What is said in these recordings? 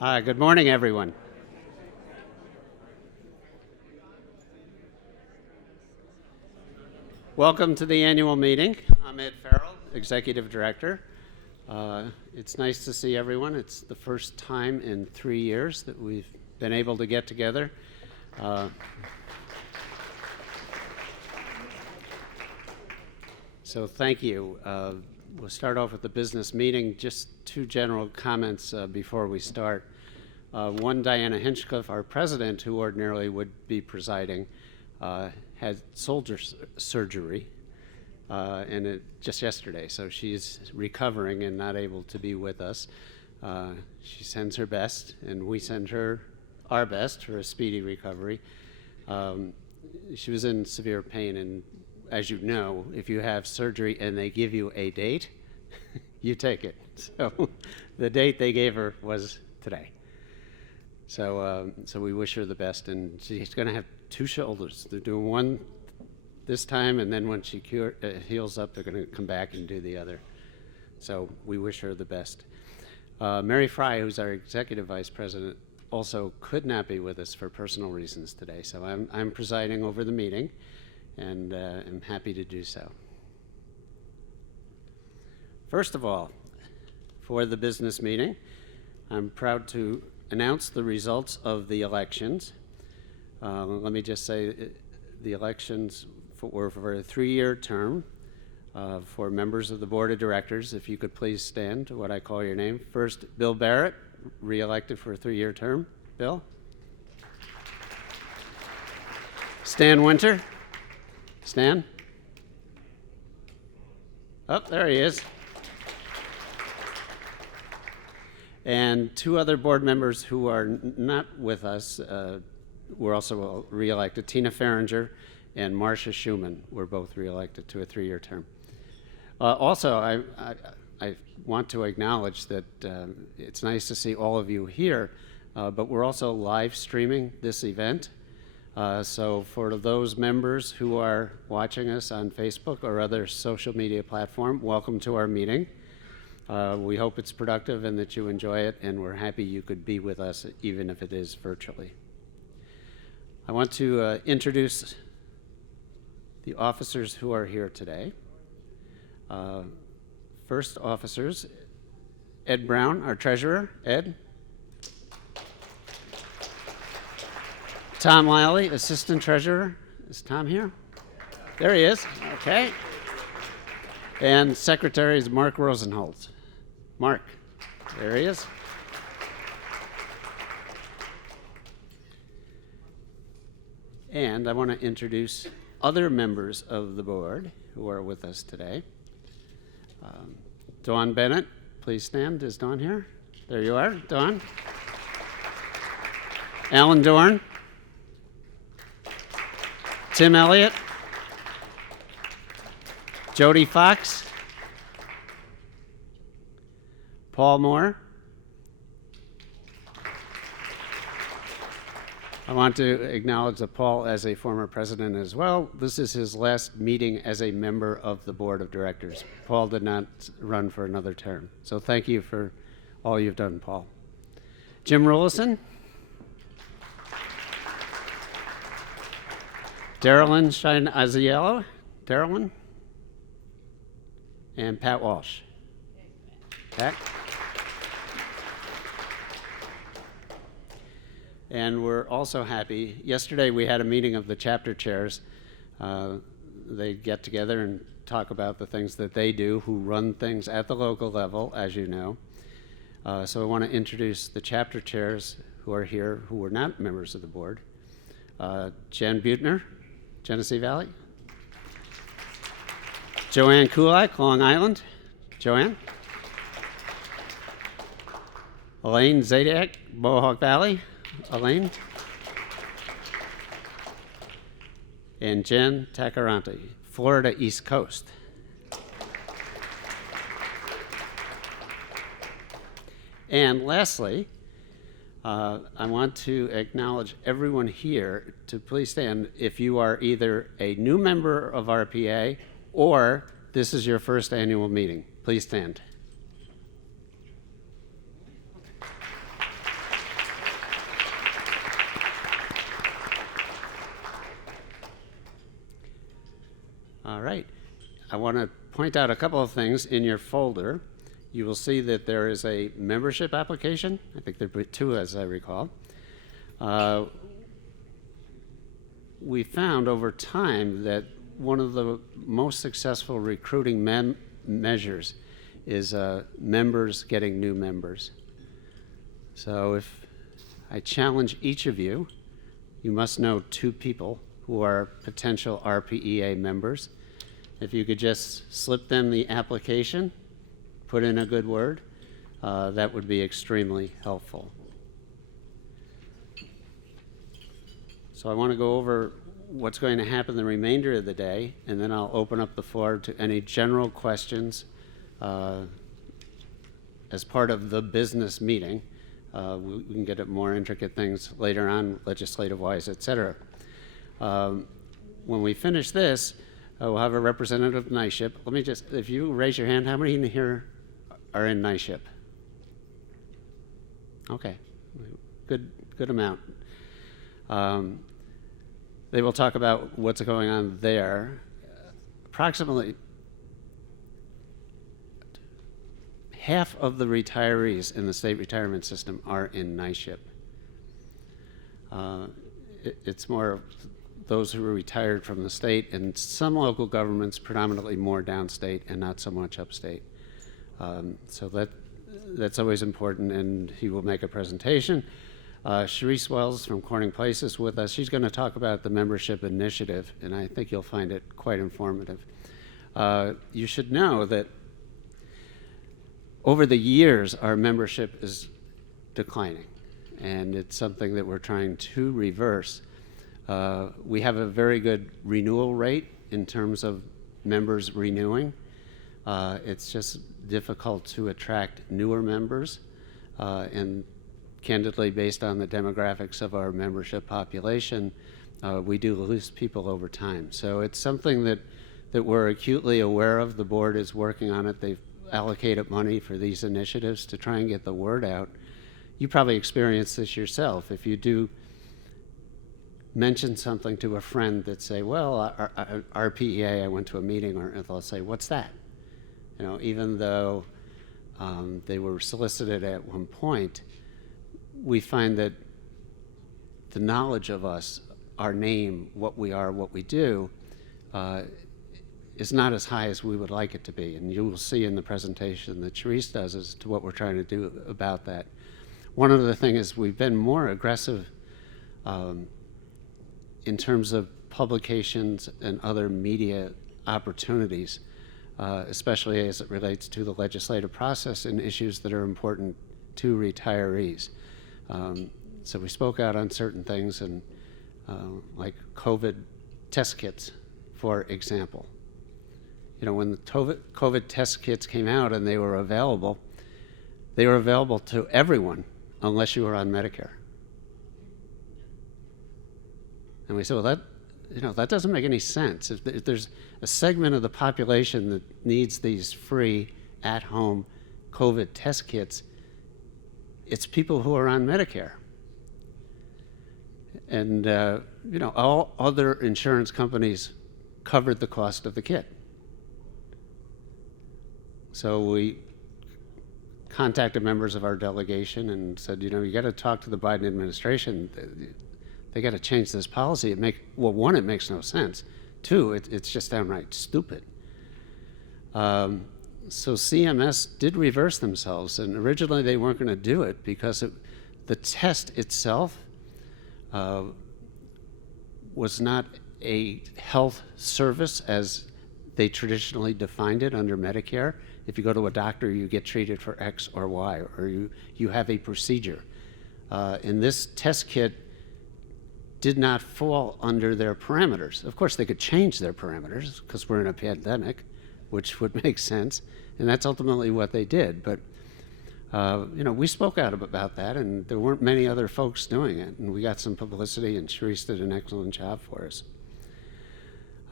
Good morning, everyone. Welcome to the annual meeting. I'm Ed Farrell, Executive Director. It's nice to see everyone. It's the first time in 3 years that we've been able to get together. So thank you. We'll start off with the business meeting. Just two general comments before we start. One, Diana Hinchcliffe, our president, who ordinarily would be presiding, had shoulder surgery just yesterday, so she's recovering and not able to be with us. She sends her best, and we send her our best for a speedy recovery. She was in severe pain, and as you know, if you have surgery and they give you a date, you take it. So the date they gave her was today. So we wish her the best, and she's going to have two shoulders. They're doing one this time, and then when she heals up, they're going to come back and do the other. So we wish her the best. Mary Fry, who's our executive vice president, also could not be with us for personal reasons today. So I'm presiding over the meeting, and I'm happy to do so. First of all, for the business meeting, I'm proud to announce the results of the elections. Let me just say the elections were for a 3-year term for members of the board of directors. If you could please stand to what I call your name. First, Bill Barrett, re-elected for a 3-year term. Bill. Stan Winter. Stan? Oh, there he is. And two other board members who are not with us were also re-elected. Tina Farringer and Marcia Schumann were both re-elected to a 3-year term. Also, I want to acknowledge that it's nice to see all of you here, but we're also live streaming this event. So for those members who are watching us on Facebook or other social media platform, welcome to our meeting. We hope it's productive and that you enjoy it, and we're happy you could be with us even if it is virtually. I want to introduce the officers who are here today. First officers, Ed Brown, our treasurer. Ed. Tom Lally, assistant treasurer. Is Tom here? There he is. Okay. And secretary is Mark Rosenholz. Mark, there he is. And I want to introduce other members of the board who are with us today. Dawn Bennett, please stand. Is Dawn here? There you are, Dawn. Alan Dorn. Tim Elliott. Jody Fox. Paul Moore. I want to acknowledge that Paul, as a former president as well, this is his last meeting as a member of the board of directors. Paul did not run for another term. So thank you for all you've done, Paul. Jim Rollison. Darylyn Shine Aziello. Darylyn. And Pat Walsh. Pat. And we're also happy. Yesterday we had a meeting of the chapter chairs. They get together and talk about the things that they do, who run things at the local level, as you know. So I want to introduce the chapter chairs who are here, who were not members of the board. Jen Butner, Genesee Valley. Joanne Kulak, Long Island. Joanne. Elaine Zadiak, Mohawk Valley. Elaine. And Jen Tacaranti, Florida East Coast. And lastly, I want to acknowledge everyone here to please stand if you are either a new member of RPEA or this is your first annual meeting. Please stand. All right. I want to point out a couple of things in your folder. You will see that there is a membership application. I think there are two, as I recall. We found over time that one of the most successful recruiting measures is members getting new members. So if I challenge each of you, you must know two people who are potential RPEA members. If you could just slip them the application, put in a good word, that would be extremely helpful. So I want to go over what's going to happen the remainder of the day, and then I'll open up the floor to any general questions as part of the business meeting. We can get at more intricate things later on, legislative-wise, et cetera. When we finish this, we'll have a representative of NISHIP. Let me just, if you raise your hand, how many in here are in NISHIP? Okay, good amount. They will talk about what's going on there. Approximately half of the retirees in the state retirement system are in NISHIP. It's more those who are retired from the state, and some local governments, predominantly more downstate and not so much upstate. So that's always important, and he will make a presentation. Sharice Wells from Corning Place is with us. She's going to talk about the membership initiative, and I think you'll find it quite informative. You should know that over the years, our membership is declining, and it's something that we're trying to reverse. We have a very good renewal rate in terms of members renewing. It's just difficult to attract newer members, and candidly, based on the demographics of our membership population, we do lose people over time. So it's something that we're acutely aware of. The board is working on it. They've allocated money for these initiatives to try and get the word out. You probably experience this yourself. If you do mention something to a friend that say, well, RPEA, I went to a meeting, or they'll say, what's that? You know, even though they were solicited at one point, we find that the knowledge of us, our name, what we are, what we do, is not as high as we would like it to be. And you will see in the presentation that Sharice does as to what we're trying to do about that. One of the things is we've been more aggressive in terms of publications and other media opportunities, especially as it relates to the legislative process and issues that are important to retirees. So we spoke out on certain things, and like COVID test kits, for example. You know, when the COVID test kits came out and they were available to everyone unless you were on Medicare. And we said, well, that doesn't make any sense. If there's a segment of the population that needs these free at-home COVID test kits, it's people who are on Medicare. And, all other insurance companies covered the cost of the kit. So we contacted members of our delegation and said, you got to talk to the Biden administration. They got to change this policy. One, it makes no sense. Two, it's just downright stupid. So CMS did reverse themselves, and originally they weren't going to do it because the test itself was not a health service as they traditionally defined it under Medicare. If you go to a doctor, you get treated for X or Y, or you have a procedure. And this test kit did not fall under their parameters. Of course, they could change their parameters because we're in a pandemic, which would make sense, and that's ultimately what they did. But we spoke out about that, and there weren't many other folks doing it, and we got some publicity, and Sharice did an excellent job for us.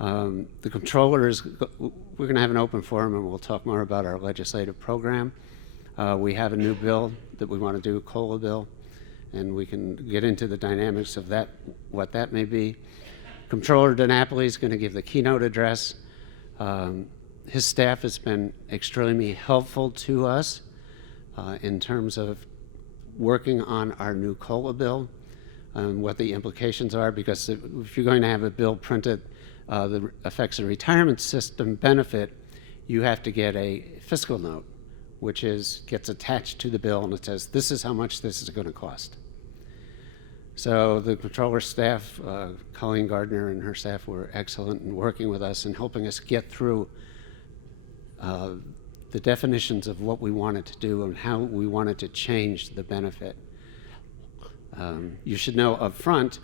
The comptroller we're going to have an open forum, and we'll talk more about our legislative program. We have a new bill that we want to do, a COLA bill, and we can get into the dynamics of that, what that may be. Comptroller DiNapoli is going to give the keynote address. His staff has been extremely helpful to us in terms of working on our new COLA bill and what the implications are, because if you're going to have a bill printed that affects a retirement system benefit, you have to get a fiscal note, which gets attached to the bill, and it says, this is how much this is going to cost. So the controller staff, Colleen Gardner and her staff, were excellent in working with us and helping us get through the definitions of what we wanted to do and how we wanted to change the benefit. You should know up front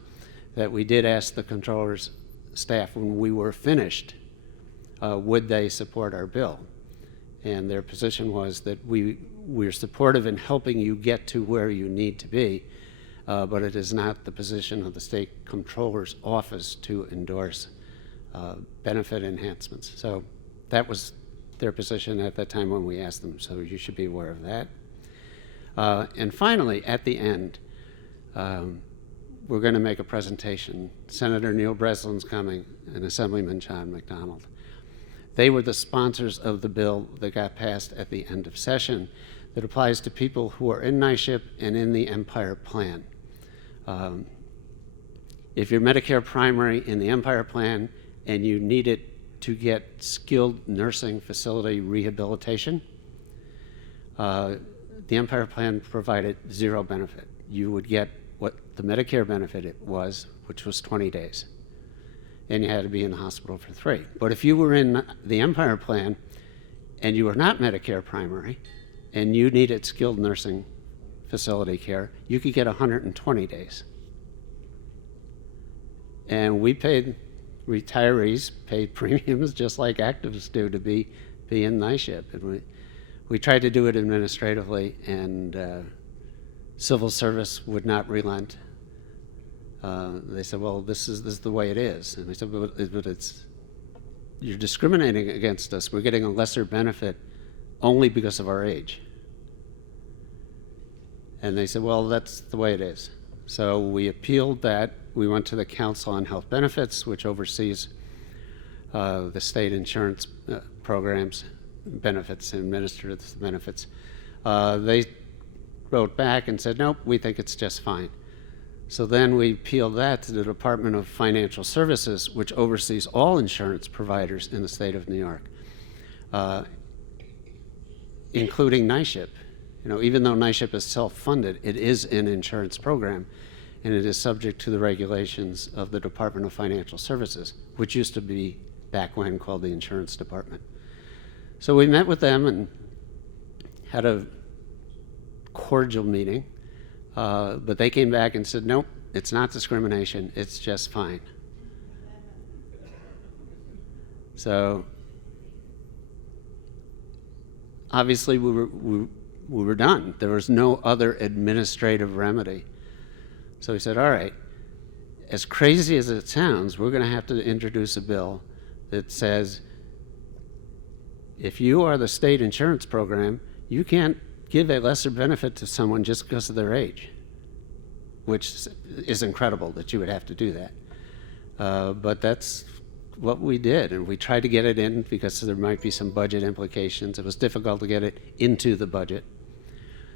that we did ask the controller's staff when we were finished, would they support our bill? And their position was that we're supportive in helping you get to where you need to be, but it is not the position of the state controller's office to endorse benefit enhancements. So that was their position at that time when we asked them, so you should be aware of that. And finally, at the end, we're going to make a presentation. Senator Neil Breslin's coming and Assemblyman John McDonald. They were the sponsors of the bill that got passed at the end of session that applies to people who are in NYSHIP and in the Empire Plan. If you're Medicare primary in the Empire Plan and you need it to get skilled nursing facility rehabilitation, the Empire Plan provided zero benefit. You would get what the Medicare benefit was, which was 20 days. And you had to be in the hospital for 3. But if you were in the Empire Plan and you were not Medicare primary and you needed skilled nursing facility care, you could get 120 days. And retirees paid premiums just like actives do to be in NYSHIP. And we tried to do it administratively, and civil service would not relent. They said, well, this is the way it is. And I said, but you're discriminating against us. We're getting a lesser benefit only because of our age. And they said, well, that's the way it is. So we appealed that. We went to the Council on Health Benefits, which oversees the state insurance programs, benefits, and administrative benefits. They wrote back and said, nope, we think it's just fine. So then we appealed that to the Department of Financial Services, which oversees all insurance providers in the state of New York, including NYSHIP. Even though NYSHIP is self-funded, it is an insurance program, and it is subject to the regulations of the Department of Financial Services, which used to be back when called the Insurance Department. So we met with them and had a cordial meeting. But they came back and said, nope, it's not discrimination, it's just fine. So obviously we were done. There was no other administrative remedy. So we said, all right, as crazy as it sounds, we're going to have to introduce a bill that says if you are the state insurance program, you can't give a lesser benefit to someone just because of their age, which is incredible that you would have to do that. But that's what we did, and we tried to get it in because there might be some budget implications. It was difficult to get it into the budget.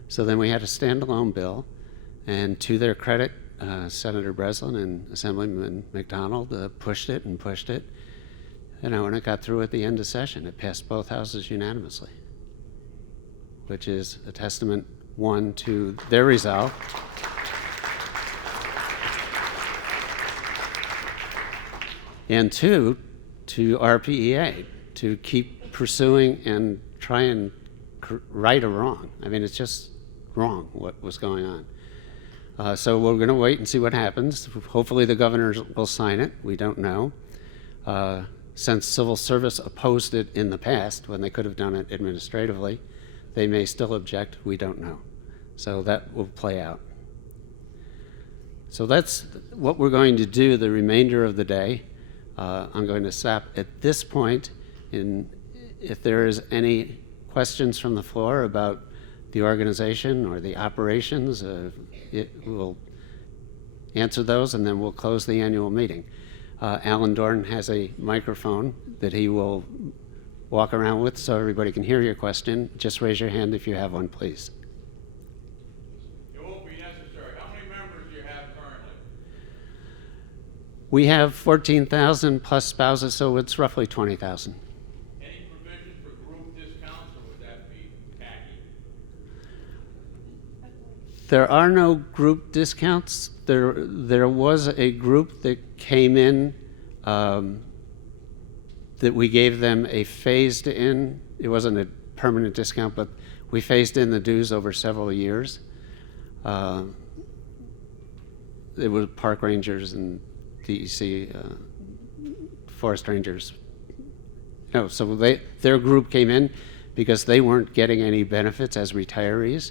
So then we had a standalone bill, and to their credit, Senator Breslin and Assemblyman McDonald pushed it, and it got through at the end of session. It passed both houses unanimously, which is a testament, one, to their resolve, and two, to RPEA, to keep pursuing and try and right a wrong. I mean, it's just wrong what was going on. So we're going to wait and see what happens. Hopefully the governor will sign it. We don't know. Since civil service opposed it in the past when they could have done it administratively, they may still object. We don't know. So that will play out. So that's what we're going to do the remainder of the day. I'm going to stop at this point. If there is any questions from the floor about the organization or the operations, we'll answer those, and then we'll close the annual meeting. Alan Dorn has a microphone that he will walk around with so everybody can hear your question. Just raise your hand if you have one, please. It won't be necessary. How many members do you have currently? We have 14,000 plus spouses, so it's roughly 20,000. Any provision for group discounts, or would that be tacky? There are no group discounts. There was a group that came in that we gave them a phased in. It wasn't a permanent discount, but we phased in the dues over several years. It was park rangers and DEC, forest rangers. No, so their group came in because they weren't getting any benefits as retirees.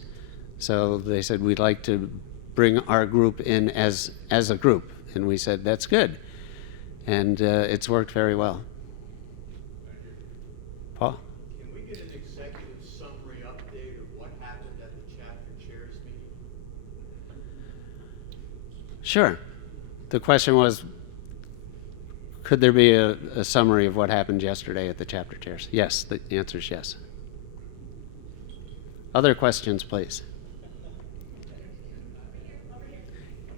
So they said, we'd like to bring our group in as a group. And we said, that's good. And it's worked very well. Paul? Can we get an executive summary update of what happened at the chapter chairs meeting? Sure. The question was, could there be a summary of what happened yesterday at the chapter chairs? Yes, the answer is yes. Other questions, please.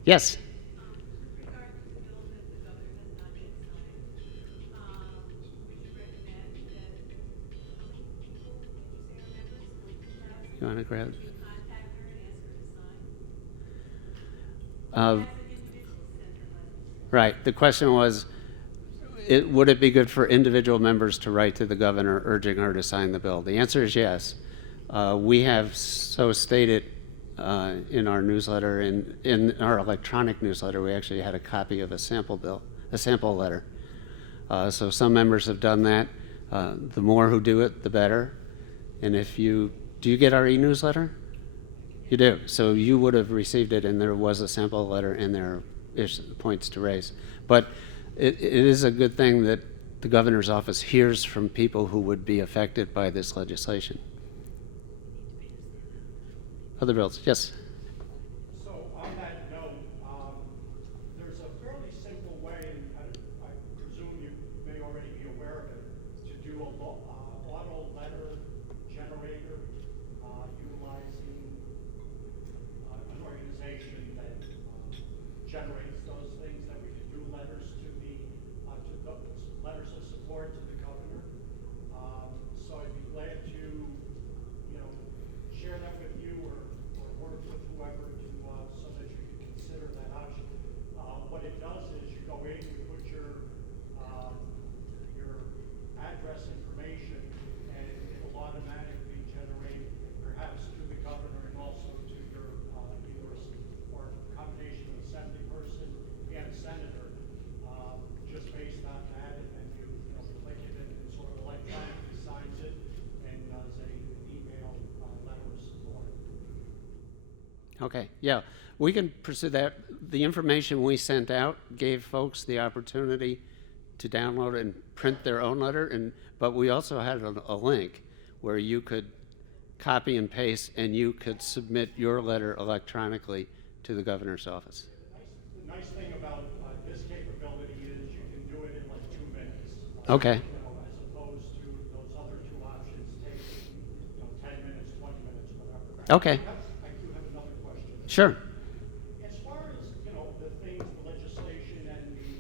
Yes. You want to grab? Right. The question was, would it be good for individual members to write to the governor urging her to sign the bill? The answer is yes. We have so stated in our newsletter, in our electronic newsletter, we actually had a copy of a sample letter. So some members have done that. The more who do it, the better. And do you get our e-newsletter? You do. So you would have received it, and there was a sample letter in there, points to raise. But it is a good thing that the governor's office hears from people who would be affected by this legislation. Other bills? Yes. So on that note, there's a fairly simple way, and I presume you may already be aware of it, to do an auto letter generator utilizing an organization that generates those things that we can do letters to letters of support to the governor. So I'd be glad to, share that with you or work with whoever so that you can consider that option. What it does is you go in, you put your address information, and it will automatically generate, perhaps to the governor and also to your or a combination of assembly person and senator, just based on that, and then you click it and sort of electronically signs it and does an email letter of support. Okay, yeah, we can pursue that. The information we sent out gave folks the opportunity to download and print their own letter, but we also had a link where you could copy and paste, and you could submit your letter electronically to the governor's office. The nice thing about this capability is you can do it in like 2 minutes. Okay. As opposed to those other two options taking 10 minutes, 20 minutes, whatever. Okay. I do have another question. Sure. As far as the things, the legislation and the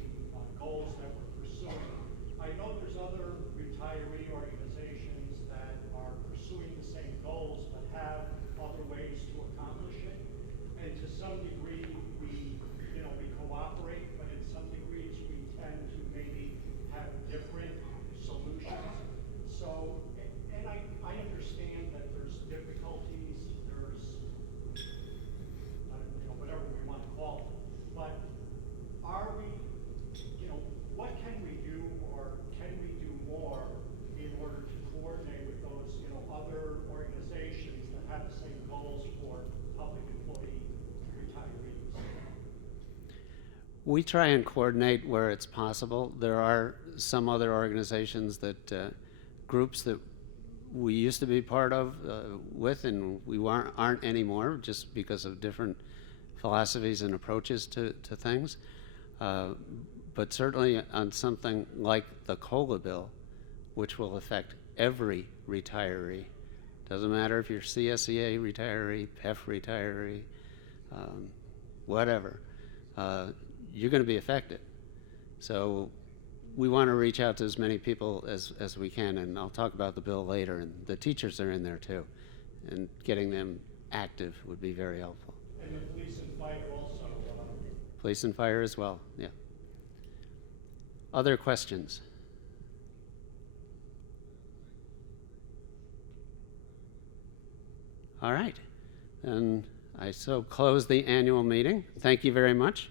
goals that we're pursuing, I know there's other retiree organizations that are pursuing the same goals but have other ways to accomplish it. And to some degree, we cooperate, but in some degrees we tend to maybe have different solutions. So, and I understand that there's difficulties, there's whatever we want to call it. But are we, what can we do, or can we do more in order to coordinate with those, other organizations that have the same goals for public employee retirees? We try and coordinate where it's possible. There are some other organizations that, groups that we used to be part of with, and we aren't anymore, just because of different philosophies and approaches to things. but certainly on something like the COLA bill, which will affect every retiree. Doesn't matter if you're CSEA retiree, PEF retiree, whatever, you're going to be affected. So we want to reach out to as many people as we can, and I'll talk about the bill later, and the teachers are in there too, and getting them active would be very helpful. And the police and fire also. Police and fire as well, yeah. Other questions? All right, and I so close the annual meeting. Thank you very much.